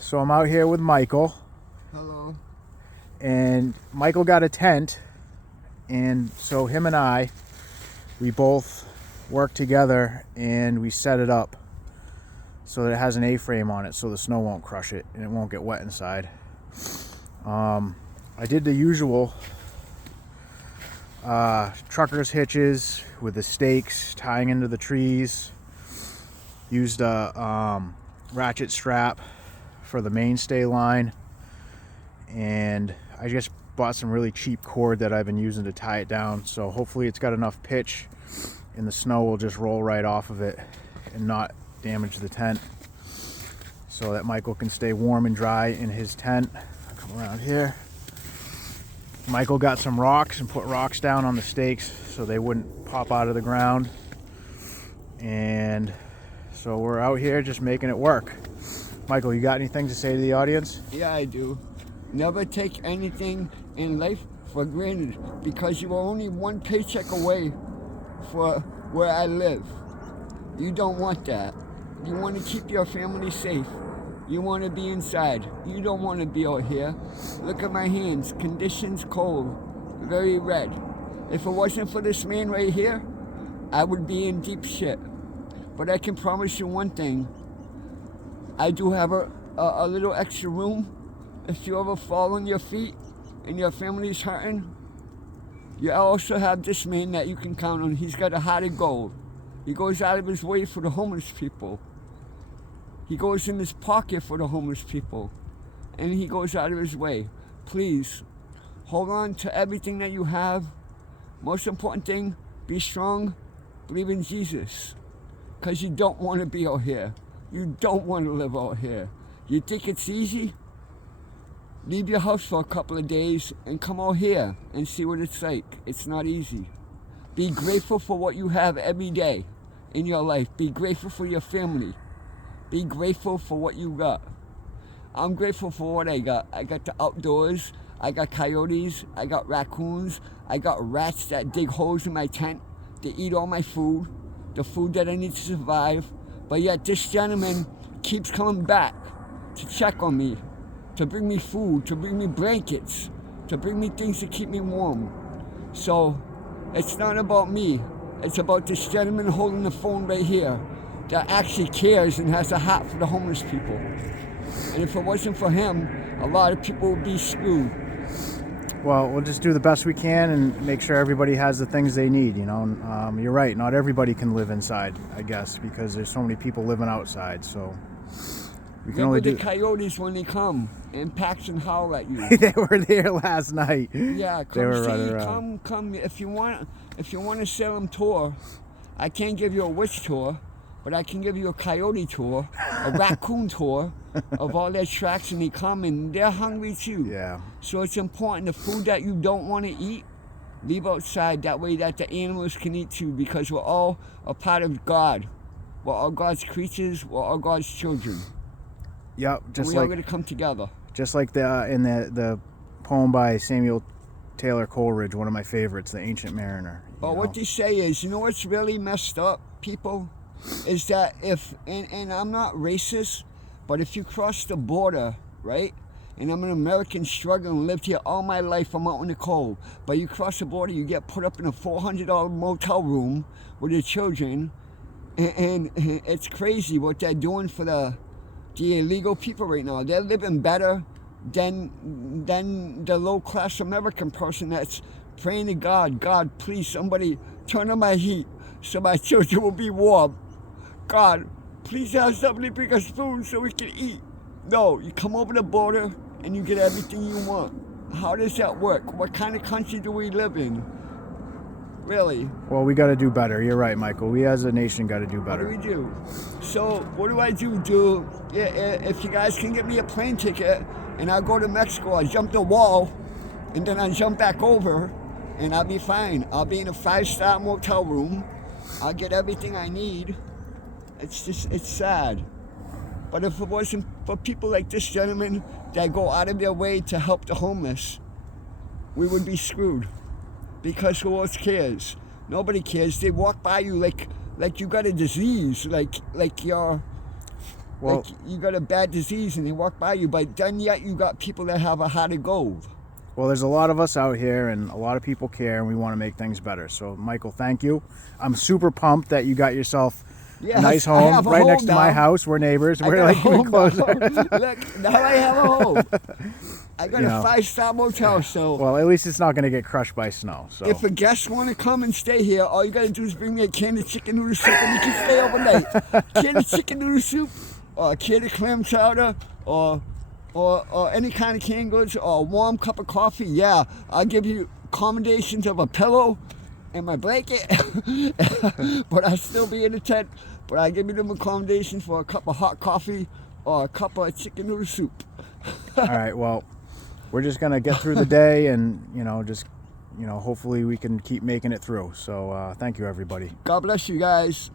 So I'm out here with Michael. Hello. And Michael got a tent, and so him and we both worked together and we set it up so that it has an A-frame on it so the snow won't crush it and it won't get wet inside. I did the usual trucker's hitches with the stakes tying into the trees. Used a ratchet strap for the mainstay line, and I just bought some really cheap cord that I've been using to tie it down, so hopefully it's got enough pitch and the snow will just roll right off of it and not damage the tent, so that Michael can stay warm and dry in his tent. I'll come around here. Michael got some rocks and put rocks down on the stakes so they wouldn't pop out of the ground, and so we're out here just making it work. Michael, you got anything to say to the audience? Yeah, I do. Never take anything in life for granted, because you are only one paycheck away for where I live. You don't want that. You want to keep your family safe. You want to be inside. You don't want to be out here. Look at my hands. Conditions cold. Very red. If it wasn't for this man right here, I would be in deep shit. But I can promise you one thing. I do have a little extra room. If you ever fall on your feet and your family's hurting, you also have this man that you can count on. He's got a heart of gold. He goes out of his way for the homeless people. He goes in his pocket for the homeless people. And he goes out of his way. Please, hold on to everything that you have. Most important thing, be strong. Believe in Jesus. Because you don't want to be out here. You don't want to live out here. You think it's easy? Leave your house for a couple of days and come out here and see what it's like. It's not easy. Be grateful for what you have every day in your life. Be grateful for your family. Be grateful for what you got. I'm grateful for what I got. I got the outdoors. I got coyotes. I got raccoons. I got rats that dig holes in my tent. They eat all my food, the food that I need to survive. But yet this gentleman keeps coming back to check on me, to bring me food, to bring me blankets, to bring me things to keep me warm. So it's not about me. It's about this gentleman holding the phone right here that actually cares and has a heart for the homeless people. And if it wasn't for him, a lot of people would be screwed. Well, we'll just do the best we can and make sure everybody has the things they need, you know. You're right, not everybody can live inside, I guess, because there's so many people living outside, so we can only do... the coyotes when they come and pack and howl at you. They were there last night. Yeah, They were running see, around. come. If you want a Salem tour, I can't give you a witch tour, but I can give you a coyote tour, a raccoon tour of all their tracks, and they come and they're hungry too. Yeah. So it's important, the food that you don't want to eat, leave outside, that way that the animals can eat too, because we're all a part of God. We're all God's creatures, we're all God's children. Yep, And we all got to come together. Just like in the poem by Samuel Taylor Coleridge, one of my favorites, The Ancient Mariner. But what they say is, you know what's really messed up, people? Is that if, and I'm not racist, but if you cross the border, right? And I'm an American struggling, lived here all my life, I'm out in the cold. But you cross the border, you get put up in a $400 motel room with your children. And it's crazy what they're doing for the illegal people right now. They're living better than the low-class American person that's praying to God. God, please, somebody turn on my heat so my children will be warm. God, please have somebody bring us food so we can eat. No, you come over the border and you get everything you want. How does that work? What kind of country do we live in? Really? Well, we got to do better. You're right, Michael. We as a nation got to do better. What do we do? So what do I do? If you guys can get me a plane ticket and I'll go to Mexico, I'll jump the wall and then I'll jump back over and I'll be fine. I'll be in a 5-star motel room. I'll get everything I need. It's sad. But if it wasn't for people like this gentleman that go out of their way to help the homeless, we would be screwed. Because who else cares? Nobody cares. They walk by you like you got a disease, like you're Well, like you got a bad disease and they walk by you, but then yet you got people that have a heart of gold. well, there's a lot of us out here, and a lot of people care, and we want to make things better. So, Michael, thank you. I'm super pumped that you got yourself a nice I home have a right home next to my now. house. We're neighbors. I We're got a like even home closer. now. Look, now I have a home. I got You a know. 5-star motel, so Well, at least it's not going to get crushed by snow. So, if a guest want to come and stay here, all you got to do is bring me a can of chicken noodle soup and you can stay overnight. Can of chicken noodle soup, or a can of clam chowder, or any kind of canned goods, or a warm cup of coffee. Yeah, I'll give you accommodations of a pillow and my blanket, but I'll still be in the tent. But I give you them accommodations for a cup of hot coffee or a cup of chicken noodle soup. all right. Well, we're just going to get through the day, and just hopefully we can keep making it through. So, thank you, everybody. God bless you guys.